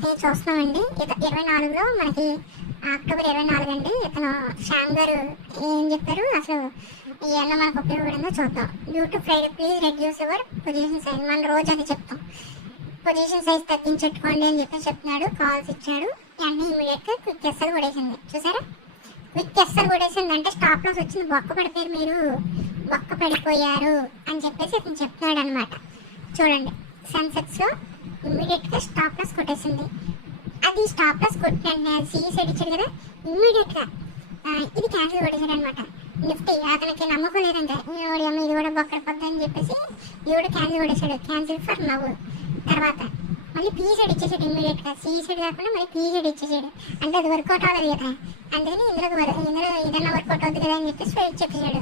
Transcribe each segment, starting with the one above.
అయితే చూస్తున్నామండి 24లో మనకి అక్టోబర్ 24 అండి. ఇతను శ్యామ్ గారు ఏం చెప్పారు అసలు ఇవన్నీ మనకు ఉపయోగపడిందో చూద్దాం. Due to Friday please reduce your position size. మన రోజు అది చెప్తాం, పొజిషన్ సైజ్ తగ్గించుకోండి అని చెప్పి చెప్తున్నాడు. కాల్స్ ఇచ్చాడు, అన్నీ ఇమీడియట్గా క్విక్ ఎస్ఎల్ కొడేసింది. చూసారా, క్విక్ ఎస్ఎల్ కొడేసింది అంటే స్టాప్ లాస్ వచ్చింది. బొక్క పడిపోయారు మీరు, బొక్క పడిపోయారు అని చెప్పేసి ఇతను చెప్తున్నాడు అనమాట. చూడండి, సెన్సెక్స్లో ఇమ్మీడియట్గా స్టాప్ లాస్ కొట్టేసింది. అది స్టాప్ లాస్ కొట్టిన సిఈ సైడ్ ఇచ్చాడు కదా, ఇమ్మీడియట్గా ఇది క్యాన్సిల్ కొట్టేశాడు అనమాట. నిఫ్టీ అతనికి నమ్మకం లేదంటే ఇది కూడా బొక్కడ పొద్దు అని చెప్పేసి ఇది కూడా క్యాన్సిల్ కొట్టేశాడు. క్యాన్సిల్ ఫర్ నవ్వు. తర్వాత మళ్ళీ పీ సైడ్ ఇచ్చేసాడు ఇమ్మీడియట్గా, సిఈ సైడ్ కాకుండా మళ్ళీ పీ సైడ్ ఇచ్చేసాడు. అంటే అది వర్కౌట్ అవ్వదు కదా, అందుకని ఇందులో ఏదైనా వర్కౌట్ అవుతుంది కదా అని చెప్పేసి వెయిట్ చెప్పేశాడు.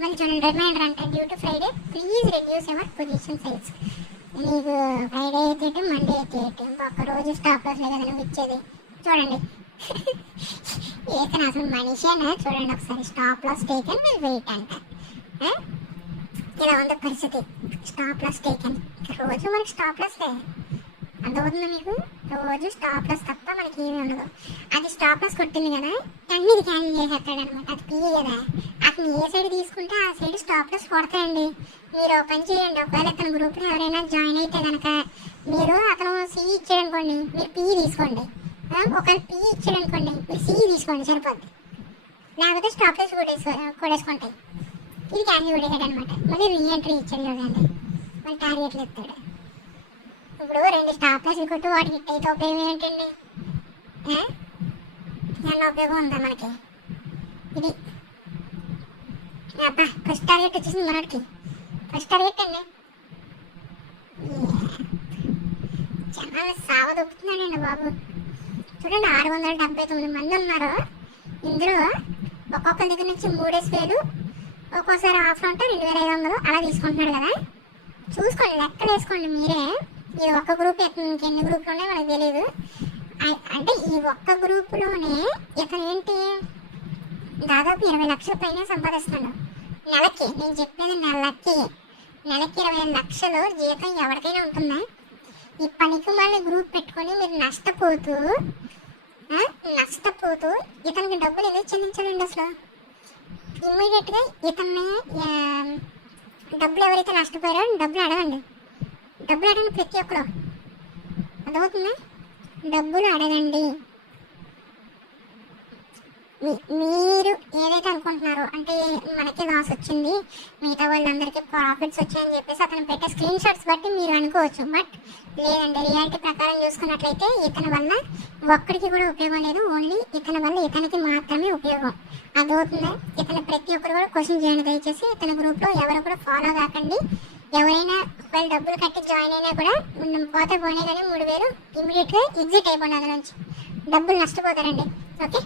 మళ్ళీ చూడండి, రిమైండర్ అంటే due to Friday please reduce your position size. నీకు ఫ్రైడే అయితే మండే అయితే ఒక్కరోజు స్టాప్ లాస్ లేదా నువ్వు ఇచ్చేది. చూడండి ఏతను అసలు మనిషేనా చూడండి ఒకసారి. Stop loss taken will wait అంట. ఇలా ఉంది పరిస్థితి. స్టాప్ లాస్ టేకన్ రోజు మనకి స్టాప్ లాస్ లే, అర్థమవుతుందా మీకు? రోజు స్టాప్ లాస్ తప్ప మనకి ఏమీ ఉండదు. అది స్టాప్ లాస్ కొట్టింది కదా, అన్నీ ఇది క్యాన్సిల్ చేసేస్తాడు అనమాట. అది పీ కదా, అతను ఏ సైడ్ తీసుకుంటే ఆ సైడ్ స్టాప్ లాస్ కొడతాయండి. మీరు పని చేయండి, ఒకవేళ అతని గ్రూప్లో ఎవరైనా జాయిన్ అయితే కనుక మీరు అతను సి ఇచ్చాడు అనుకోండి, మీరు పీ తీసుకోండి. ఒకవేళ పీ ఇచ్చాడు అనుకోండి, మీరు సి తీసుకోండి, సరిపోద్ది. లేకపోతే స్టాప్ లాస్ కొడేసుకుంటాయి. ఇది క్యాన్సిల్ కొట్టేసాడు అనమాట. మళ్ళీ రీఎంట్రీ ఇచ్చాడు కదండి, మళ్ళీ టార్గెట్లు ఇస్తాడు. ఇప్పుడు 2 స్టాప్ లాస్ కొట్టు వాటి హిట్ అయితే ఉపయోగం ఏంటండి? ఏమన్నా ఉపయోగం ఉందా మనకి? ఇది అబ్బా ఫస్ట్ టార్గెట్ వచ్చేసింది మనకి. ఫస్ట్ టార్గెట్ అండి. జనాలు సావదొక్కుతున్నాడండి బాబు. చూడండి, 679 మంది ఉన్నారు. ఇందులో ఒక్కొక్కరి దగ్గర నుంచి 3,000, ఒక్కోసారి ఆఫర్ ఉంటే 2,500 అలా తీసుకుంటున్నాడు కదా. చూసుకోండి, లెక్కలు వేసుకోండి మీరే. ఇది ఒక్క గ్రూప్, ఎన్ని గ్రూపులు ఉన్నాయో మనకు తెలియదు. అంటే ఈ ఒక్క గ్రూపులోనే ఇతను ఏంటి దాదాపు 20 లక్షల పైన సంపాదిస్తున్నాడు నెలకి. నేను చెప్పేది నెలకి 20 లక్షలు జీతం ఎవరికైనా ఉంటుందా? ఈ పనికి మళ్ళీ గ్రూప్ పెట్టుకొని మీరు నష్టపోతూ ఇతనికి డబ్బులు ఎందుకు చెల్లించాలండి అసలు? ఇమ్మీడియట్గా ఇతన్ని డబ్బులు ఎవరైతే నష్టపోయారో డబ్బులు అడగండి. డబ్బులు అడగండి ప్రతి ఒక్కరు, అర్థమవుతుందా? డబ్బులు అడగండి. మీరు ఏదైతే అనుకుంటున్నారో అంటే మనకి లాస్ వచ్చింది, మిగతా వాళ్ళందరికీ ప్రాఫిట్స్ వచ్చాయని చెప్పేసి అతను పెట్టే స్క్రీన్ షాట్స్ బట్టి మీరు అనుకోవచ్చు. బట్ లేదండి, రియాలిటీ ప్రకారం చూసుకున్నట్లయితే ఇతని వల్ల ఒక్కడికి కూడా ఉపయోగం లేదు. ఓన్లీ ఇతని వల్ల ఇతనికి మాత్రమే ఉపయోగం. అదవుతుందా? ఇతను ప్రతి ఒక్కరు కూడా క్వశ్చన్ చేయండి దయచేసి. ఇతని గ్రూప్లో ఎవరు కూడా ఫాలో కాకండి. ఎవరైనా వాళ్ళు డబ్బులు కట్టి జాయిన్ అయినా కూడా పోతే పోయినా కానీ 3,000 ఇమీడియట్గా ఎగ్జిట్ అయిపోండి. అందులోంచి డబ్బులు నష్టపోతారండి. ఓకే.